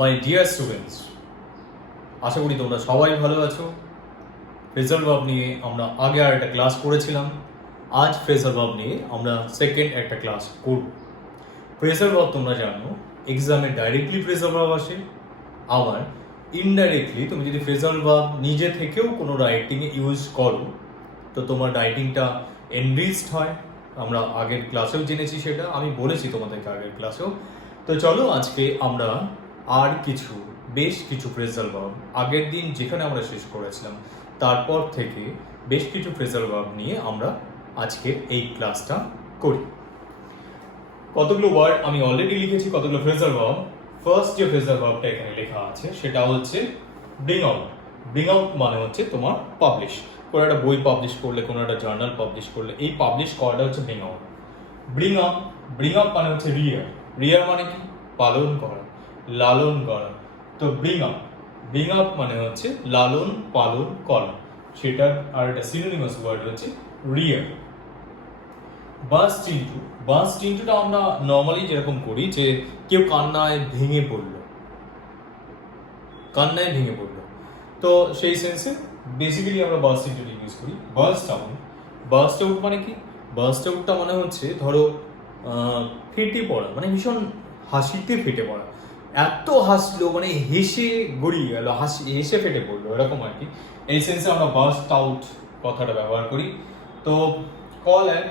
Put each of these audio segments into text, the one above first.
My dear students, আশা করি তোমরা সবাই ভালো আছো। ফ্রেজাল ভার্ব নিয়ে আমরা আগে আর একটা ক্লাস করেছিলাম। আজ ফ্রেজাল ভার্ব নিয়ে আমরা সেকেন্ড একটা ক্লাস করব। ফ্রেজাল ভার্ব তোমরা জানো এক্সামে ডাইরেক্টলি ফ্রেজাল ভার্ব আসে, আবার ইনডাইরেক্টলি তুমি যদি ফ্রেজাল ভার্ব নিজে থেকেও কোনো রাইটিংয়ে ইউজ করো তো তোমার রাইটিংটা এনরিচড হয়। আমরা আগের ক্লাসেও জেনেছি, সেটা আমি বলেছি তোমাদেরকে আগের ক্লাসেও। তো চলো আজকে আমরা আর বেশ কিছু ফ্রেজাল ভার্ব আগের দিন যেখানে আমরা শেষ করেছিলাম তারপর থেকে বেশ কিছু ফ্রেজাল ভার্ব নিয়ে আমরা আজকে এই ক্লাসটা করি। কতগুলো ওয়ার্ড আমি অলরেডি লিখেছি, কতগুলো ফ্রেজাল ভার্ব। ফার্স্ট যে ফ্রেজাল ভার্বটা এখানে লেখা আছে সেটা হচ্ছে ব্রিং আউট। ব্রিং আউট মানে হচ্ছে তোমার পাবলিশ, কোনো একটা বই পাবলিশ করলে, কোনো একটা জার্নাল পাবলিশ করলে এই পাবলিশ করাটা হচ্ছে bring out. Bring up, bring up মানে হচ্ছে রিয়ার। রিয়ার মানে কি? পালন করা, লালন করা। তো ব্রিং আপ মানে হচ্ছে লালন পালন করা, সেটার আর একটা সিনোনিমাস ওয়ার্ড হচ্ছে রিয়ার। বার্স্ট ইনটুটা আমরা নর্মালি যেরকম করি যে কেউ কান্নায় ভেঙে পড়লো, তো সেই সেন্সে বেসিক্যালি আমরা বার্স্ট ইনটুটা ইউজ করি। বার্স্ট আউট মানে কি? বার্স্ট আউটটা মানে হচ্ছে ধরো ফেটে পড়া, মানে ভীষণ হাসিতে ফেটে পড়া, এত হাসলো মানে হেসে গড়িয়ে গেল, হেসে ফেটে পড়লো, এরকম আর কি। এই সেন্সে আমরা বার্স্ট আউট কথাটা ব্যবহার করি। তো কল অ্যাট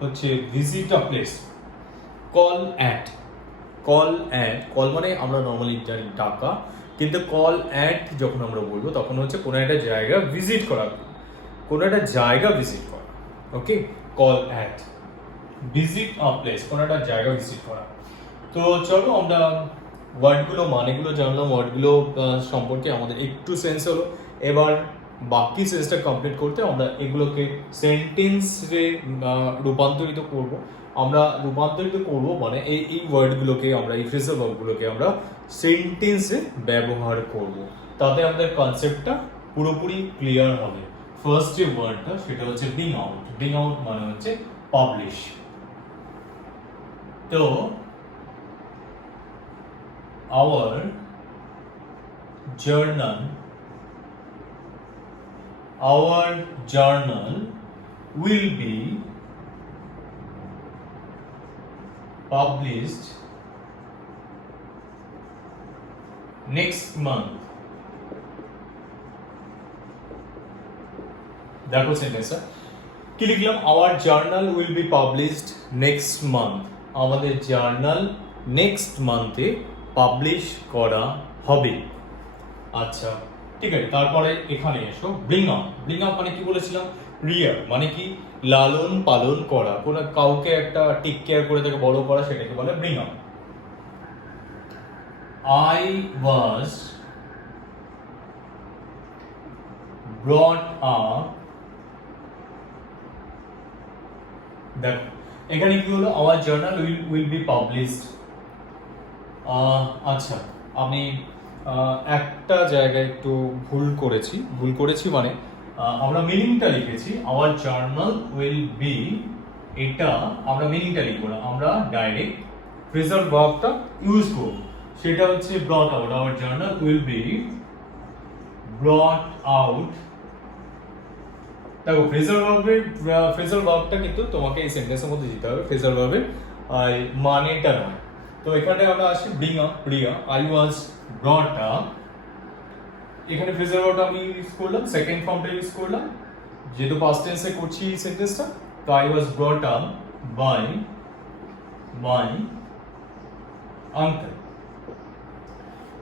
হচ্ছে ভিজিট আ প্লেস। কল মানে আমরা নর্মালি জানি ডাকা, কিন্তু কল অ্যাট যখন আমরা বলবো তখন হচ্ছে কোনো একটা জায়গা ভিজিট করা, okay. Call at, visit a place, কোনো একটা জায়গা ভিজিট করা। তো চলো আমরা ওয়ার্ডগুলো মানেগুলো জানলাম, ওয়ার্ডগুলো সম্পর্কে আমাদের একটু সেন্স হলো। এবার বাকি সেন্সটা কমপ্লিট করতে আমরা এগুলোকে সেন্টেন্সে রূপান্তরিত করব। মানে এই ওয়ার্ডগুলোকে আমরা, এই ফ্রেজাল ভার্বগুলোকে আমরা সেন্টেন্সে ব্যবহার করব, তাতে আমাদের কনসেপ্টটা পুরোপুরি ক্লিয়ার হবে। ফার্স্ট যে ওয়ার্ডটা সেটা হচ্ছে ব্রিং আউট মানে হচ্ছে পাবলিশ। তো our journal will be published next month. দেখো সেন্টেন্সটা কি লিখলাম? our journal will be published next month. আমাদের জার্নাল নেক্সট মান্থে পাবলিশ করা হবে। আচ্ছা ঠিক আছে, তারপরে এখানে এসো ব্রিং আপ মানে কি বলেছিলাম? রিয়ার মানে কি? লালন পালন করা, কোনো কাউকে একটা টেক কেয়ার করে তাকে বড় করা, সেটাকে বলে bring up. I was brought up, দেখো এখানে কি হলো? our journal will be published। আচ্ছা আমি একটা জায়গায় একটু ভুল করেছি মানে আমরা মিনিংটা লিখেছি our journal will be, এটা আমরা মিনিংটা লিখবো না, আমরা ডাইরেক্ট ফ্রেজাল ভার্বটা ইউজ করব, সেটা হচ্ছে brought out। our journal will be brought out। দেখো ফ্রেজাল ভার্বটা কিন্তু তোমাকে এই সেন্টেন্সের মধ্যে দিতে হবে, ফ্রেজাল ভার্বের মানেটা নয়। তো এখানে আমরা আসি bring up, I was brought up. এখানে ফ্রেজাল ভার্বটা আমি ইউজ করলাম, সেকেন্ড ফর্মটা ইউজ করলাম, যেহেতু পাস্ট টেন্সে করছি এই সেন্টেন্সটা। তো I was brought up by my uncle.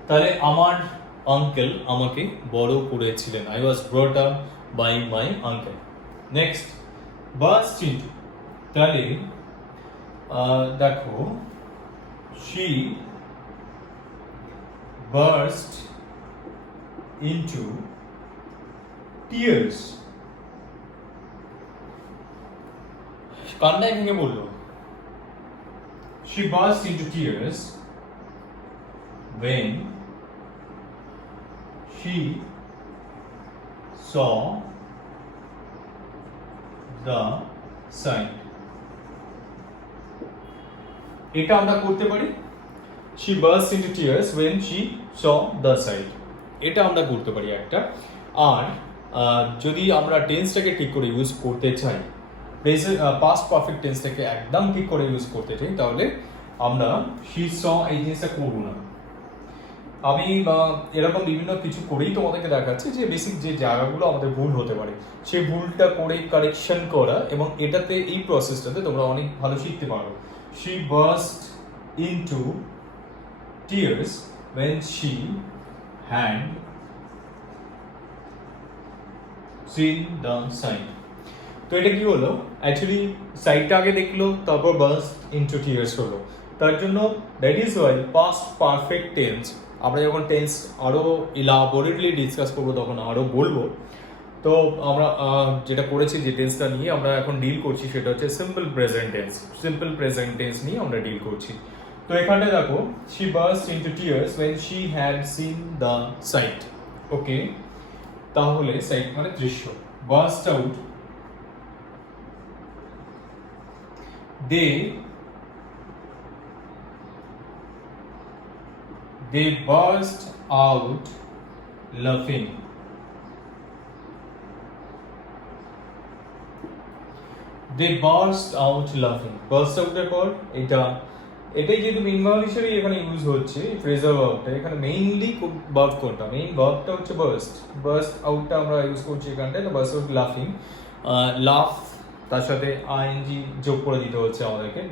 তাহলে আমার আঙ্কেল আমাকে বড় করেছিলেন। I was brought up by my uncle. Next burst into, তাহলে দেখো she burst into tears। কান্নায় ভেঙে পড়লো। she burst into tears when she saw the sign। এটা আমরা করতে পারি she burst into tears when she saw the sight. এটা আমরা করতে পারি একটা। আর যদি আমরা টেন্সটাকে ঠিক করে ইউজ করতে চাই, পাস্ট পারফেক্ট টেন্সটাকে একদম ঠিক করে ইউজ করতে চাই, তাহলে আমরা she saw এই জিনিসটা করবো না। আমি এরকম বিভিন্ন কিছু করেই তোমাদেরকে দেখাচ্ছি যে বেসিক যে জায়গাগুলো আমাদের ভুল হতে পারে সেই ভুলটা করে কারেকশন করা, এবং এটাতে এই প্রসেসটাতে তোমরা অনেক ভালো শিখতে পারো। she burst into tears when she had seen the sign. তো এটা কি হলো, অ্যাকচুয়ালি সাইটটা আগে দেখলো, তারপর বার্স্ট ইনটু টিয়ার্স হলো। তার জন্য that is Y past perfect tense, আমরা যখন টেন্স আরও ইলাবোরেটলি ডিসকাস করবো তখন আরও বলবো। তো আমরা যেটা করেছি, যে টেন্সটা নিয়ে আমরা এখন ডিল করছি সেটা হচ্ছে simple present tense. Simple present tense নিয়ে আমরা ডিল করছি। তো এখানটায় দেখো, she burst into tears when she had seen the sight. ওকে, তাহলে সাইট মানে দৃশ্য। burst out, they burst out laughing. They burst out laughing. burst out এর পর এটাই যেহেতু মেইন ভার্ব হিসেবে এখানে ইউজ হচ্ছে, ফ্রেজাল ভার্বটা এখানে মেইনলি ভার্ব কোনটা, মেইন ভার্বটা হচ্ছে বার্স্ট আউটটা আমরা ইউজ করছি এখানটায়। তো বার্স্ট আউট লাফিং, লাফ তার সাথে আইএনজি যোগ করে দিতে হচ্ছে আমাদেরকে,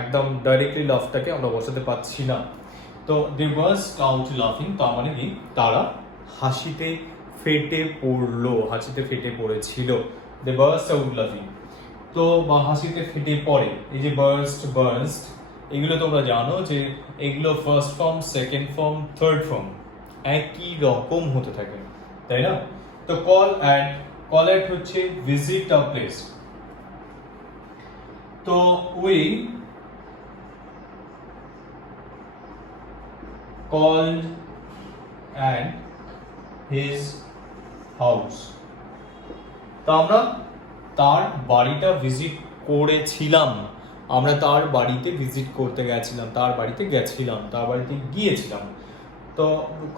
একদম ডাইরেক্টলি লাফটাকে আমরা বসাতে পারছি না। তো দে বার্স্ট আউট লাফিং, তার মানে কি তারা হাসিতে ফেটে পড়লো, হাসিতে ফেটে পড়েছিল। দে বার্স্ট আউট লাফিং, তো বা হাসিতে ফেটে পড়ে। এই যে বার্স্ট এগুলো তোমরা জানো যে এগুলো first form, second form, third form একই রকম হতে থাকে, তাই না? তো কল অ্যাট হচ্ছে ভিজিট আ প্লেস। তো we called at his house, তো আমরা তার বাড়িটা ভিজিট করেছিলাম, আমরা তার বাড়িতে ভিজিট করতে গেছিলাম, তার বাড়িতে গেছিলাম, তার বাড়িতে গিয়েছিলাম। তো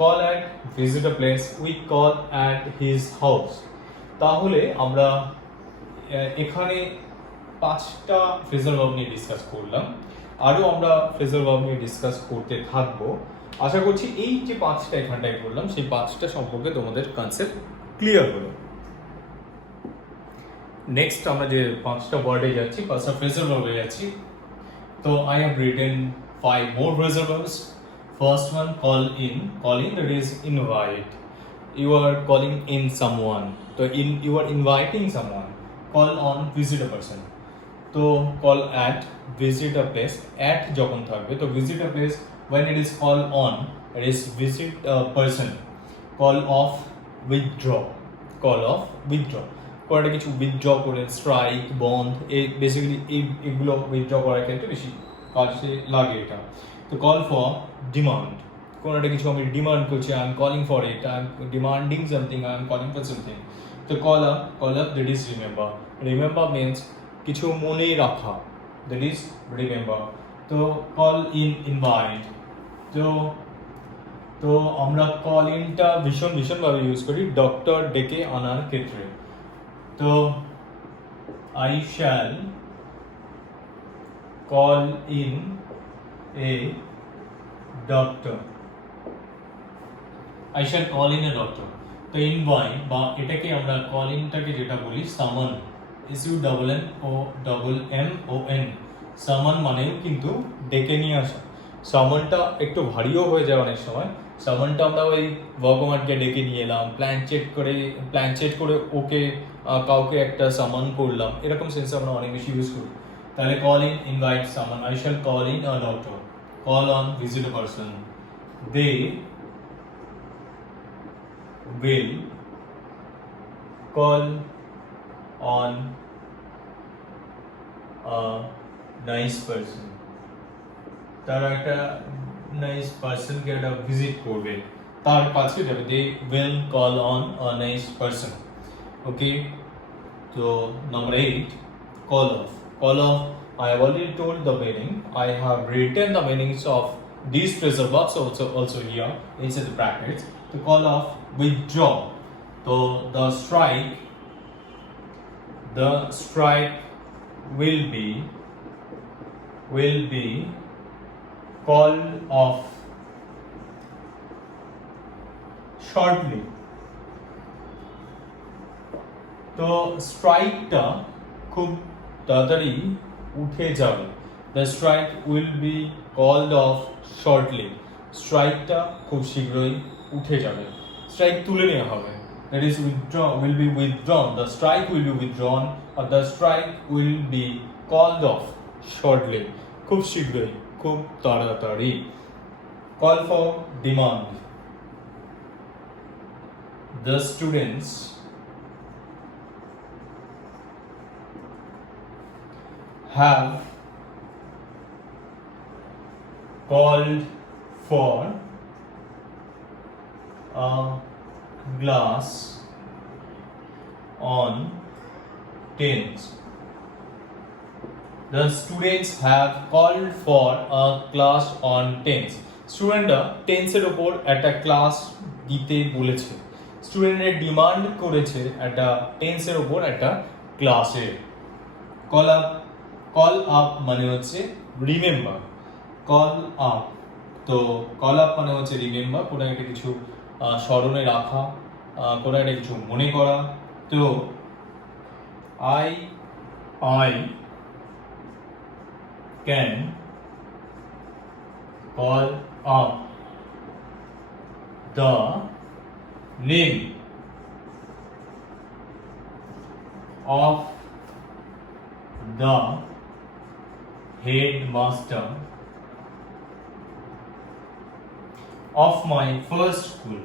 call at visit a place, we call at his house. তাহলে আমরা এখানে 5টা ফ্রেজাল ভার্ব নিয়ে ডিসকাস করলাম, আরও আমরা ফ্রেজাল ভার্ব নিয়ে ডিসকাস করতে থাকবো। আশা করছি এই যে 5টা এখানটায় করলাম সেই 5টা সম্পর্কে তোমাদের কনসেপ্ট ক্লিয়ার হলো। নেক্সট আমরা যে 5টা ওয়ার্ডে যাচ্ছি, 5টা ফ্রেজাল ভার্বে যাচ্ছি। তো I have written 5 more phrasal verbs. First one, call in that is invite, you are calling in someone, তো you are inviting someone. Call on, visit a person. তো call at, visit a place, at যখন থাকবে তো visit a place, when it is call on it is visit a person. Call off, withdraw, কোনটা কিছু withdraw করে, strike, বন্ধ, এই basically এগুলো উইথড্র করার ক্ষেত্রে বেশি কাজে লাগে এটা। তো কল ফর, ডিমান্ড, কোনটা কিছু আমি ডিমান্ড করছি, I am calling for it, I am demanding something, I am calling for something. তো call up that is remember means কিছু মনে রাখা, দ্যাট ইজ রিমেম্বার। তো কল ইন, ইনভাইট। তো আমরা কল ইনটা ভীষণভাবে ইউজ করি ডক্টর ডেকে আনার ক্ষেত্রে। তো I shall call in a doctor, I shall call in a doctor. তো ইনভাইট বা এটাকে আমরা কল ইনটাকে যেটা বলি সামন, SUMMON, সামন মানেও কিন্তু ডেকে নিয়ে আসা। সামনটা একটু ভারীও হয়ে যায় অনেক সময়, সামনটা আমরা ওই ভগবানকে ডেকে নিয়ে এলাম, প্ল্যান চেট করে ওকে কাউকে একটা সামন করলাম, এরকম সেন্সে আমরা অনেক বেশি ইউজ করি। তাহলে call in, invite, summon. I shall call in a doctor, call on, visit a person. They will call on a nice person, তারা একটা নাইস পারসনকে একটা ভিজিট করবে, তার কাছে যাবে। They will call on a nice person. Okay, তো number 8, call off. I have already told the meaning. I have written the meanings of these phrasal verbs also here inside the brackets. The call of withdraw. So the strike will be called off shortly. তো স্ট্রাইকটা খুব তাড়াতাড়ি উঠে যাবে। The strike will be called off shortly. স্ট্রাইকটা খুব শীঘ্রই উঠে যাবে, স্ট্রাইক তুলে নেওয়া হবে। That is will be withdrawn. The strike will be withdrawn or the strike will be called off shortly. খুব শীঘ্রই, খুব তাড়াতাড়ি। Call for demand. The students have called for a glass on tents. The students have called for a class on tents. স্টুডেন্টরা টেন্সের ওপর একটা class দিতে বলেছে। স্টুডেন্টের ডিমান্ড করেছে একটা টেন্সের ওপর একটা ক্লাসের। কল আপ মানে হচ্ছে রিমেম্বার। কল আপ, তো কল আপ মানে হচ্ছে রিমেম্বার, কোনো একটা কিছু স্মরণে রাখা, কোনো একটা কিছু মনে করা। তো I can call up the name of the headmaster of my first school.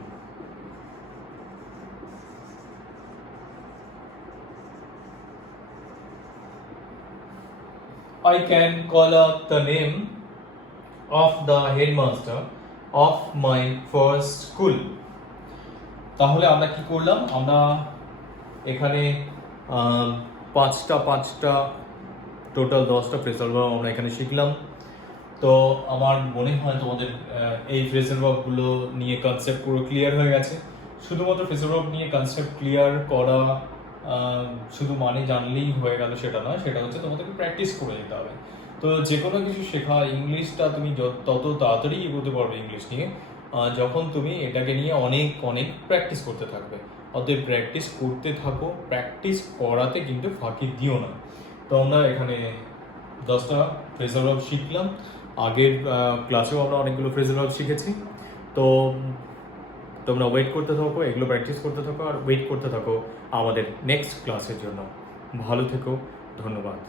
I can call up the name of the headmaster of my first school. তাহলে আমরা কি করলাম? আমরা এখানে পাঁচটা টোটাল 10টা ফ্রেজাল ভার্ব আমরা এখানে শিখলাম। তো আমার মনে হয় তোমাদের এই ফ্রেজাল ভার্বগুলো নিয়ে কনসেপ্ট পুরো ক্লিয়ার হয়ে গেছে। শুধুমাত্র ফ্রেজাল ভার্ব নিয়ে কনসেপ্ট ক্লিয়ার করা শুধু মানে জানলেই হয়ে গেল সেটা নয়, সেটা হচ্ছে তোমাদেরকে প্র্যাকটিস করে যেতে হবে। তো যে কোনো কিছু শেখা, ইংলিশটা তুমি তত তাড়াতাড়ি এগোতে পারবে ইংলিশ নিয়ে যখন তুমি এটাকে নিয়ে অনেক প্র্যাকটিস করতে থাকবে। অতএব প্র্যাকটিস করতে থাকো, প্র্যাকটিস করাতে কিন্তু ফাঁকি দিও না। তো আমরা এখানে 10টা ফ্রেজাল ভার্ব শিখলাম। আগের ক্লাসেও আমরা অনেকগুলো ফ্রেজাল ভার্ব শিখেছি। তো তোমরা ওয়েট করতে থাকো, এগুলো প্র্যাকটিস করতে থাকো আর ওয়েট করতে থাকো আমাদের নেক্সট ক্লাসের জন্য। ভালো থেকো, ধন্যবাদ।